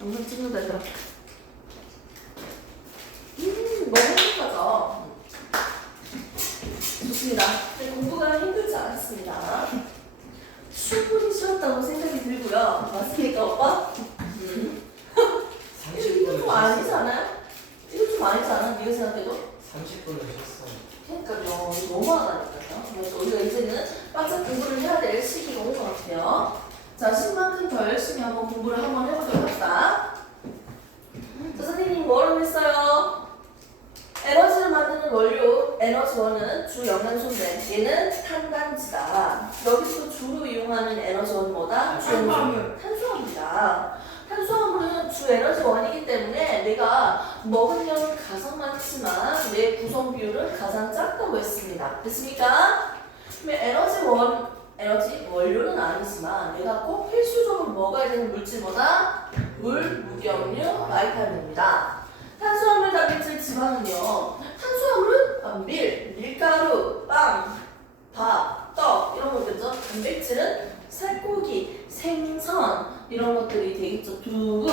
영상 찍는다 얘들아. 너무 행복하죠? 좋습니다. 네, 공부가 힘들지 않았습니다. 충분히 쉬웠다고 생각이 들고요. 맞습니까 오빠? 이거 좀 아니지 않아요? 이거 좀 아니지 않아? 네가 생각해도? 30분을 쉬었어요. 그러니까요. 이거 너무하다니까요. 그래서 우리가 이제는 바짝 공부를 해야 될 시기가 온 것 같아요. 자, 10만큼 더 열심히 한번 공부를 한번 해보도록 합시다. 자, 선생님 뭐라고 했어요? 에너지를 만드는 원료 에너지원은 주 영양소인데 얘는 탄단지다. 여기서 주로 이용하는 에너지원은 뭐다? 탄수화물. 탄수화물이다. 탄수화물은 주 에너지원이기 때문에 내가 먹은 양은 가장 많지만 내 구성 비율은 가장 작다고 했습니다. 됐습니까? 그러면 에너지 원료는 아니지만 내가 꼭 필수적으로 먹어야 되는 물질보다 물, 무경류, 바이타민입니다. 탄수화물, 단백질, 지방은요. 탄수화물은 밀가루, 빵, 밥, 떡 이런 거겠죠. 단백질은 살코기, 생선 이런 것들이 되겠죠. 두부.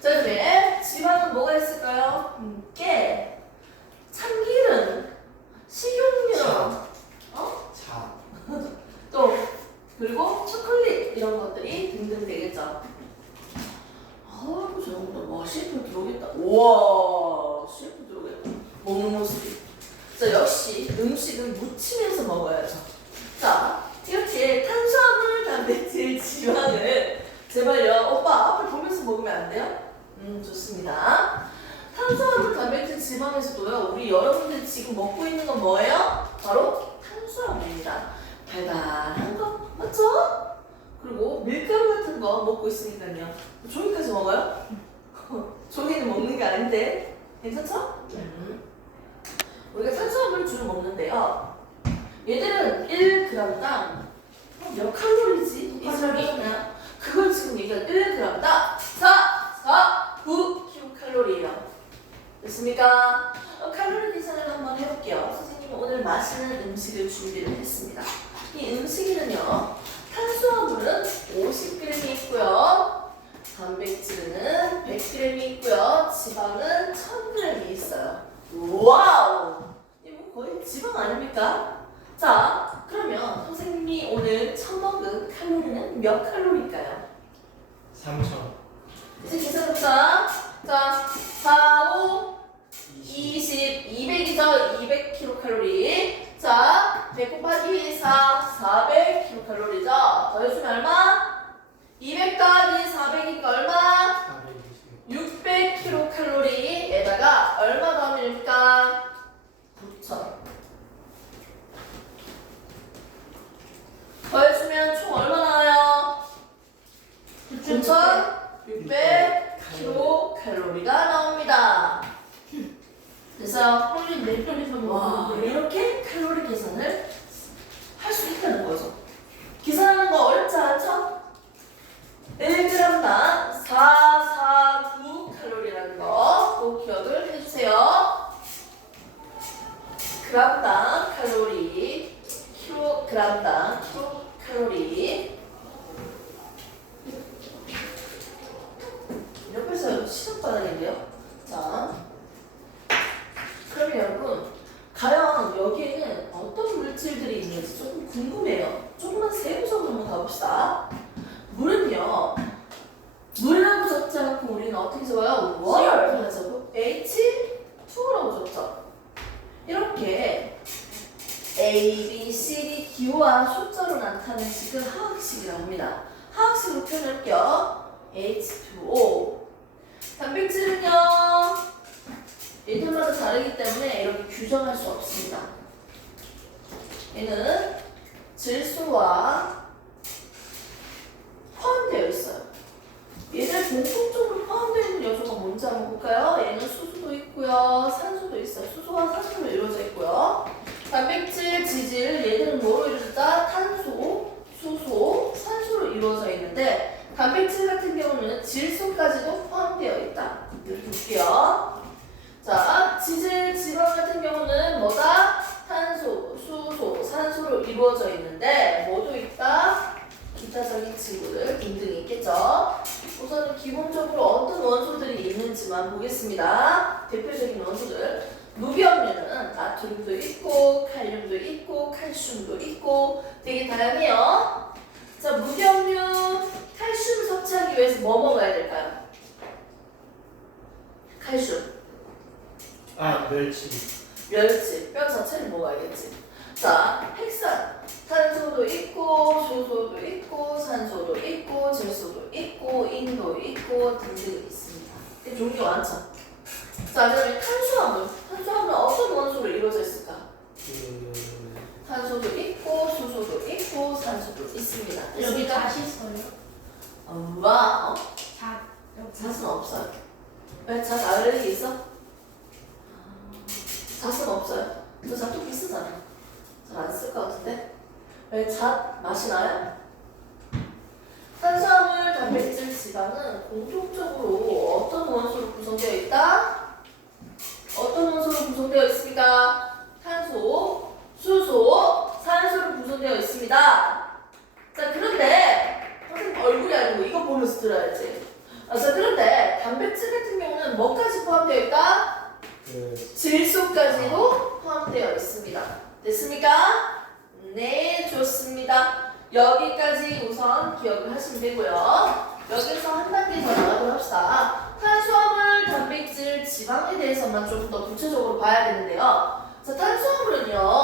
자, 그다음에 지방은 뭐가 있을까요? 깨, 참기름, 식용유, 자. 또 그리고 초콜릿 이런 것들이 등등 되겠죠. 아이고 저놈들 와 셰프 들어오겠다. 우와 셰프 들어오겠다. 먹는 모습이. 자 역시 음식은 무치면서 먹어야죠. 자 이렇게 탄수화물, 단백질, 지방을 제발요 오빠 앞을 보면서 먹으면 안 돼요? 좋습니다. 탄수화물, 단백질, 지방에서도요 우리 여러분들 지금 먹고 있는 건 뭐예요? 바로 탄수화물입니다. 달달한 거 맞죠? 그리고 밀가루 같은 거 먹고 있으니까요. 종이까지 먹어요? 종이는 먹는 게 아닌데 괜찮죠? 우리가 탄수화물 주로 먹는데요. 얘들은 1g당 몇 칼로리지? 그냥 그걸 지금 얘기한 1g당 449kcal예요. 됐습니까? 칼로리 계산을 한번 해볼게요. 선생님이 오늘 맛있는 음식을 준비를 했습니다. 이 음식에는요. 탄수화물은 50g이 있고요. 단백질은 100g이 있고요. 지방은 1000g이 있어요. 와우! 이거 거의 지방 아닙니까? 자, 그러면 선생님이 오늘 처먹은 칼로리는 몇 칼로리일까요? 3천. 이제 계산해보자. 자, 4, 5, 20, 200이죠? 200kcal. 자, 100 곱하기 4, 400kcal죠? 더해주면 얼마? 200 더하기 400이니까 얼마? 600kcal에다가 얼마 더하면 됩니까? 9,000. 더해주면 총 얼마 나와요? 9,600kcal가 나옵니다. 그래서 형님 몇 편에서 와 먹는 거예요? 이렇게 칼로리 계산을 할 수 있다는 거죠. 계산하는 거 어렵지 않죠? 1g당 449칼로리라는 거 꼭 기억을 해주세요. g당 칼로리, kg당 킬로칼로리. 옆에서 시각바닥인데요. 자. 그럼 여러분, 과연 여기에는 어떤 물질들이 있는지 조금 궁금해요. 조금만 세부적으로 한번 가봅시다. 물은요, 물이라고 적지 않고 우리는 어떻게 적어요? water라고 적고 H2라고 적죠. 이렇게 A, B, C, D, D와 숫자로 나타내는 식은 화학식이라고 합니다. 화학식으로 표현할게요. H2O. 단백질은요, 얘들마다 다르기 때문에 이렇게 규정할 수 없습니다. 얘는 질소와 포함되어 있어요. 얘들 공통적으로 포함되어 있는 요소가 뭔지 한번 볼까요? 얘는 수소도 있고요. 산소도 있어요. 수소와 산소로 이루어져 있고요. 단백질, 지질, 얘들은 뭐로 이루어졌다? 탄소, 수소, 산소로 이루어져 있는데 단백질 같은 경우는 질소까지도 포함되어 있다. 이렇게 볼게요. 자, 지질, 지방 같은 경우는 뭐다? 탄소, 수소, 산소로 이루어져 있는데 뭐도 있다? 기타적인 친구들 등등 있겠죠? 우선은 기본적으로 어떤 원소들이 있는지만 보겠습니다. 대표적인 원소들. 무비염류는 나트륨도 있고 칼륨도 있고 칼슘도 있고 되게 다양해요. 자, 무비염류 칼슘 섭취하기 위해서 뭐 먹어야 될까요? 칼슘, 아, 멸치. 멸치, 뼈 자체를 먹어야겠지. 자, 핵산, 탄소도 있고 수소도 있고 산소도 있고 질소도 있고 인도 있고 등등 있습니다. 이 종류가 많죠. 자, 그다음에 탄수화물. 탄수화물은 어떤 원소로 이루어져 있을까? 탄소도 있고 수소도 있고 산소도 있습니다. 여기 됐습니까? 잣 있어요? 와, 잣. 잣은 없어요. 왜 잣 알레르기 있어? 잣은 없어요. 너 잣도 쓰잖아. 잘 안 쓸 것 같은데? 왜 잣 맛이 나요? 탄수화물, 단백질, 지방은 공통적으로 어떤 원소로 구성되어 있다? 어떤 원소로 구성되어 있습니까? 탄소, 수소, 산소로 구성되어 있습니다. 자, 그런데 선생님 얼굴이 아니고 이거 보면서 들어야지. 자, 그런데 단백질 같은 경우는 뭐까지 포함되어 있다? 질소까지도 포함되어 있습니다. 됐습니까? 네, 좋습니다. 여기까지 우선 기억을 하시면 되고요. 여기서 한 단계 더 나가도록 합시다. 탄수화물, 단백질, 지방에 대해서만 좀 더 구체적으로 봐야 되는데요. 자, 탄수화물은요.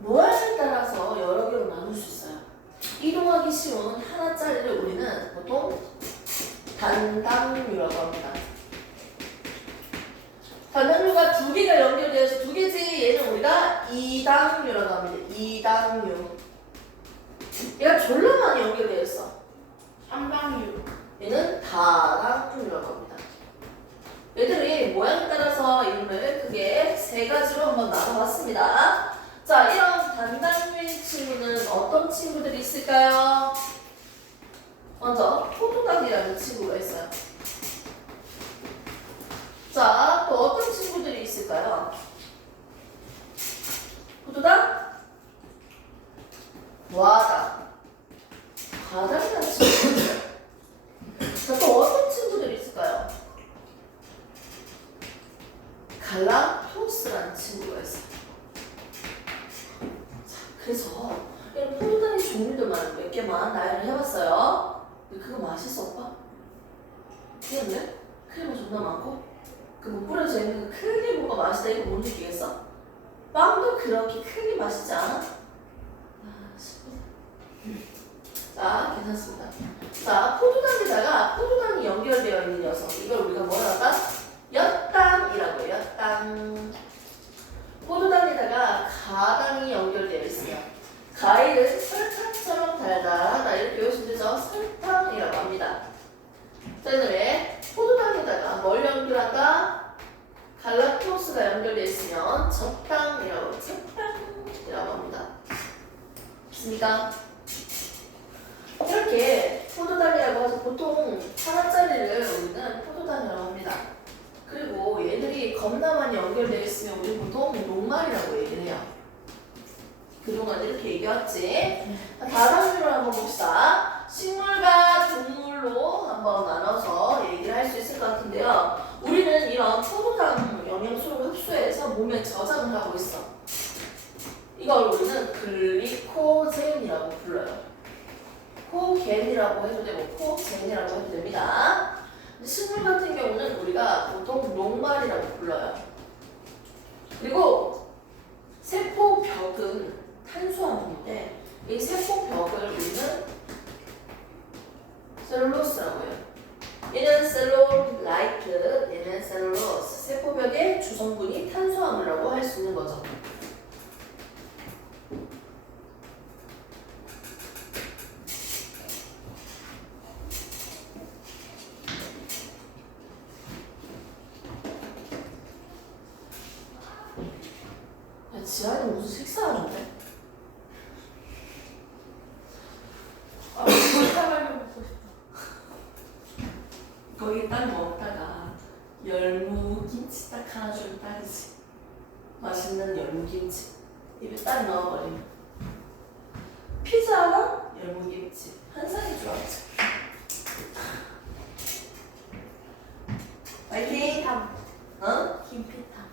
모양에 따라서 여러 개로 나눌 수 있어요. 이동하기 쉬운 하나짜리를 우리는 보통 단당류라고 합니다. 단당류가 두 개가 연결되어서 두 개지. 얘는 우리가 이당류라고 합니다. 이당류. 얘가 졸라 많이 연결되어 있어. 삼당류. 얘는 다당류라고 합니다. 얘들이 모양에 따라서 이름을 크게 세 가지로 한번 나눠봤습니다. 자, 이런 단당류인 친구는 어떤 친구들이 있을까요? 먼저 포도당이라는 친구가 있어요. 자, 또 어떤 친구들이 있을까요? 포도당, 와당, 과당이라는 친구가 있어요. 자, 또 어떤 친구들이 있을까요? 갈락토스라는 친구가 있어요. 자, 그래서 이런 포도당의 종류들만 몇 개만 나열을 해봤어요. 근데 그거 맛있어, 오빠? 미안해? 크림은 존나 많고? 그 못 뿌려져 있는 그 크게 뭐가 맛있다 이거 뭔지 느끼겠어? 빵도 그렇게 크게 맛있지 않아? 아, 싶다. 자, 괜찮습니다. 자, 포도당에다가 포도당이 연결되어 있는 녀석. 이걸 우리가 뭐라 할까? 엿당이라고 해요. 엿당. 포도당에다가 가당이 연결되어 있어요. 과일은 설탕처럼 달달하다 이렇게 외우시면 되죠. 설탕이라고 합니다. 자, 그다음에 포도당에다가 뭘 연결한다? 갈락토스가 연결되어 있으면 적당이라고 합니다. 있습니까? 이렇게 포도당이라고 해서 보통 하나짜리를 우리는 포도당이라고 합니다. 그리고 얘들이 겁나 많이 연결되어 있으면 우리 보통 녹말이라고 얘기를 해요. 그동안 이렇게 얘기했지. 다당류를 한번 봅시다. 식물과 동물로 한번 나눠서 얘기를 할 수 있을 것 같은데요. 우리는 이런 포도당 영양소를 흡수해서 몸에 저장을 하고 있어. 이걸 우리는 글리코젠이라고 불러요. 코겐이라고 해도 되고 코젠이라고 해도 됩니다. 식물 같은 경우는 우리가 보통 녹말이라고 불러요. 그리고 세포벽은 탄수화물인데 이 세포벽을 우리는 셀룰로스라고 해요. 얘는 셀룰라이트, 얘는 셀룰로스. 세포벽의 주성분이 탄수화물이라고 할 수 있는 거죠. 야, 지한이 무슨 식사하는데? 아, 식사하려고 먹고 싶다. 거기 딱 먹다가 열무김치 딱 하나 주면 딱이지. 맛있는 열무김치 입에 딱 넣어버리면 열무김치. 한상인 줄 알았지. 파이팅! 탐. 어? 김피탐.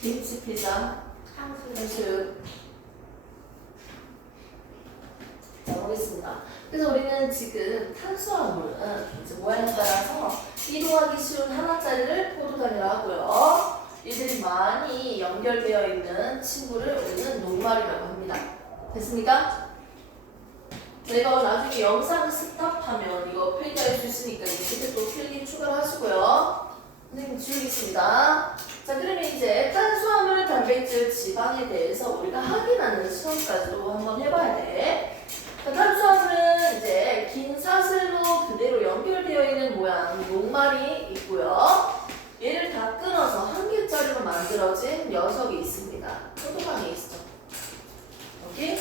김치 피자. 탕수육. 탕수육. 자, 보겠습니다. 그래서 우리는 지금 탄수화물은 이제 모양에 따라서 이동하기 쉬운 하나짜리를 포도당이라고 하고요. 이들이 많이 연결되어 있는 친구를 우리는 녹말이라고 합니다. 됐습니까? 제가 나중에 영상 스탑하면 이거 필기할 수 있으니까 이제 또 필기 추가를 하시고요. 선생님 지우겠습니다. 자, 그러면 이제 탄수화물, 단백질, 지방에 대해서 우리가 확인하는 시험까지도 한번 해봐야 돼. 자, 탄수화물은 이제 긴 사슬로 그대로 연결되어 있는 모양 녹말이 있고요. 얘를 다 끊어서 한 개짜리로 만들어진 녀석이 있습니다. 포도당에 있어. 오케이?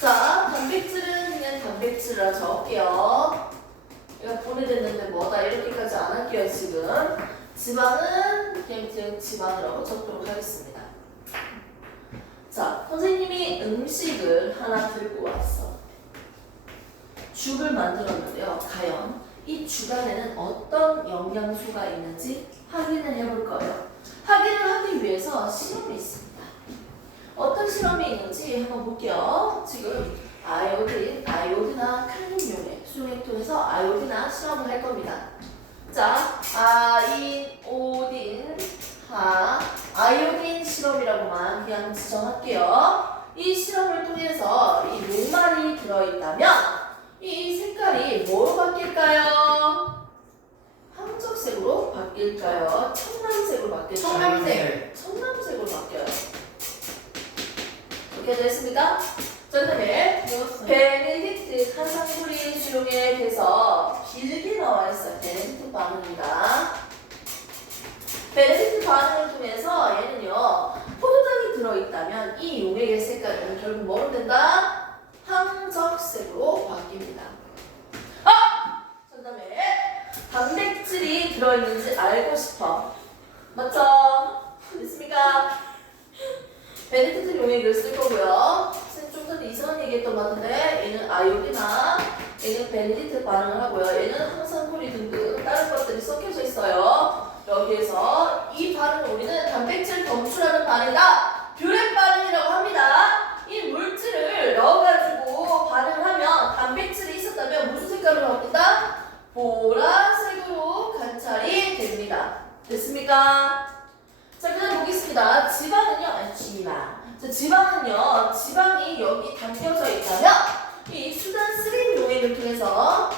자, 단백질은 그냥 단백질이라 적을게요. 내가 보내드렸는데 뭐다 이렇게까지 안 할게요 지금. 지방은 그냥 지방이라고 적도록 하겠습니다. 자, 선생님이 음식을 하나 들고 왔어. 죽을 만들었는데요. 과연 이 죽 안에는 어떤 영양소가 있는지 확인을 해볼 거예요. 확인을 하기 위해서 실험이 있습니다. 어떤 실험이 있는지 한번 볼게요. 지금 아이오디나 칼륨용액, 수용액 통해서 아이오디나 실험을 할 겁니다. 자, 아이오딘 실험이라고만 그냥 지정할게요. 이 실험을 통해서 이 녹말이 들어있다면 이 색깔이 뭐로 바뀔까요? 황적색으로 바뀔까요? 청藍색으로 바뀔까요? 청藍색. 청藍색으로 바뀌어요. 이렇게 됐습니까? 자, 그다음에 베네딕트 한상수리 수용에 대해서 길게 나와 있어요. 베네딕트 반응입니다. 베네딕트 반응을 통해서 얘는요, 포도당이 들어있다면 이 용액의 색깔은 결국 뭐로 된다? 황적색으로 바뀝니다. 그다음에 단백질이 들어있는지 알고 싶어. 맞죠? 됐습니까? 베네딕트 용액을 쓸 거고요. 선생님 좀 전에 이상한 얘기했던 것 같은데 얘는 아이오디나 얘는 베네딕트 반응을 하고요. 얘는 항산화물 등등 다른 것들이 섞여져 있어요. 여기에서 이 반응을 우리는 단백질 검출하는 반응이다. 뷰렛 반응이라고 합니다. 이 물질을 넣어가지고 반응을 하면 단백질이 있었다면 무슨 색깔로 바뀐다? 보라색으로 관찰이 됩니다. 됐습니까? 자, 그다음 보겠습니다. 지방은요, 지방이 여기 담겨져 있다면 이 수단 쓰림 용액을 통해서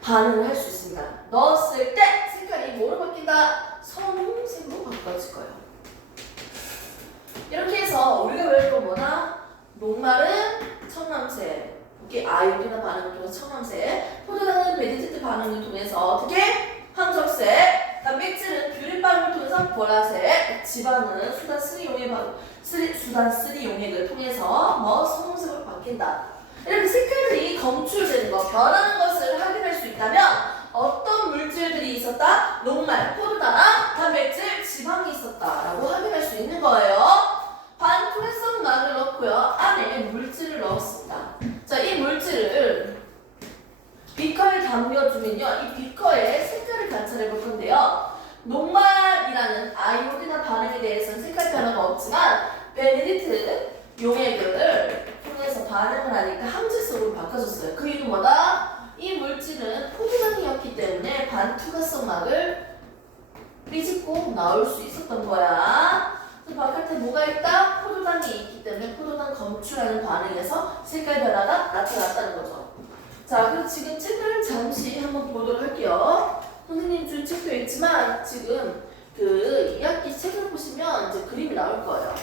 반응을 할 수 있습니다. 넣었을 때 색깔이 뭐로 바뀐다? 선홍색으로 바꿔질 거예요. 이렇게 해서 우리가 외울 건 뭐다? 녹말은 청藍색, 이게 아이오디나 반응을 통해서 청藍색, 포도당은 베네딕트 반응을 통해서 어떻게? 황적색, 단백질은 뷰릿 반응을 통해서 보라색, 지방은 수단 3 용액을 통해서 뭐 선홍색으로 바뀐다. 이렇게 색깔이 검출되는 거, 변하는 것을 확인할 수 있다면 어떤 물질들이 있었다? 녹말, 포도당, 단백질, 지방이 있었다라고 확인할 수 있는 거예요. 반투회성 막을 넣고요. 안에 물질을 넣었습니다. 자, 이 물질을 비커에 담겨주면요. 이 비커의 색깔을 관찰해 볼 건데요. 녹말이라는 아이오디나 반응에 대해서는 색깔 변화가 없지만 베네딕트 용액을 통해서 반응을 하니까 항질성으로 바꿔줬어요. 그 이유는 뭐다? 이 물질은 포도당이었기 때문에 반투과성 막을 삐집고 나올 수 있었던 거야. 그래서 바깥에 뭐가 있다? 포도당이 있기 때문에 포도당 검출하는 반응에서 색깔 변화가 나타났다는 거죠. 자, 그럼 지금 책을 잠시 한번 보도록 할게요. 선생님 준 책도 있지만 지금 그 2학기 책을 보시면 이제 그림이 나올 거예요.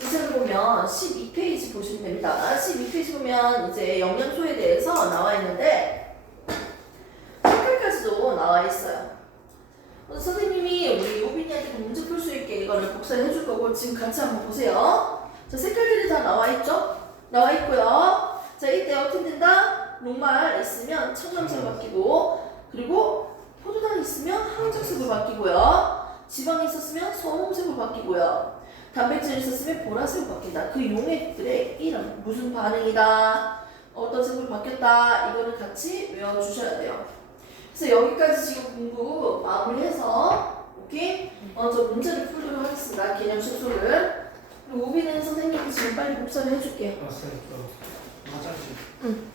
이 책을 보면 12페이지 보시면 됩니다. 12페이지 보면 이제 영양소에 대해서 나와 있는데 색깔까지도 나와 있어요. 선생님이 우리 요빈이한테 문제 풀 수 있게 이거를 복사를 해줄 거고 지금 같이 한번 보세요. 자, 색깔들이 다 나와 있죠? 나와 있고요. 자, 이때 어떻게 된다? 녹말 있으면 청藍색으로 바뀌고, 그리고 포도당이 있으면 황적색으로 바뀌고요. 지방이 있었으면 선홍색으로 바뀌고요. 단백질이 있었으면 보라색으로 바뀐다. 그 용액들의 이름 무슨 반응이다. 어떤 색으로 바뀌었다. 이거는 같이 외워주셔야 돼요. 그래서 여기까지 지금 공부 마무리해서 오케이? 먼저 문제를 풀도록 하겠습니다. 개념 식소를. 그리고 우비는 선생님이 지금 빨리 복사를 해줄게. 맞아요. 화장실. 응.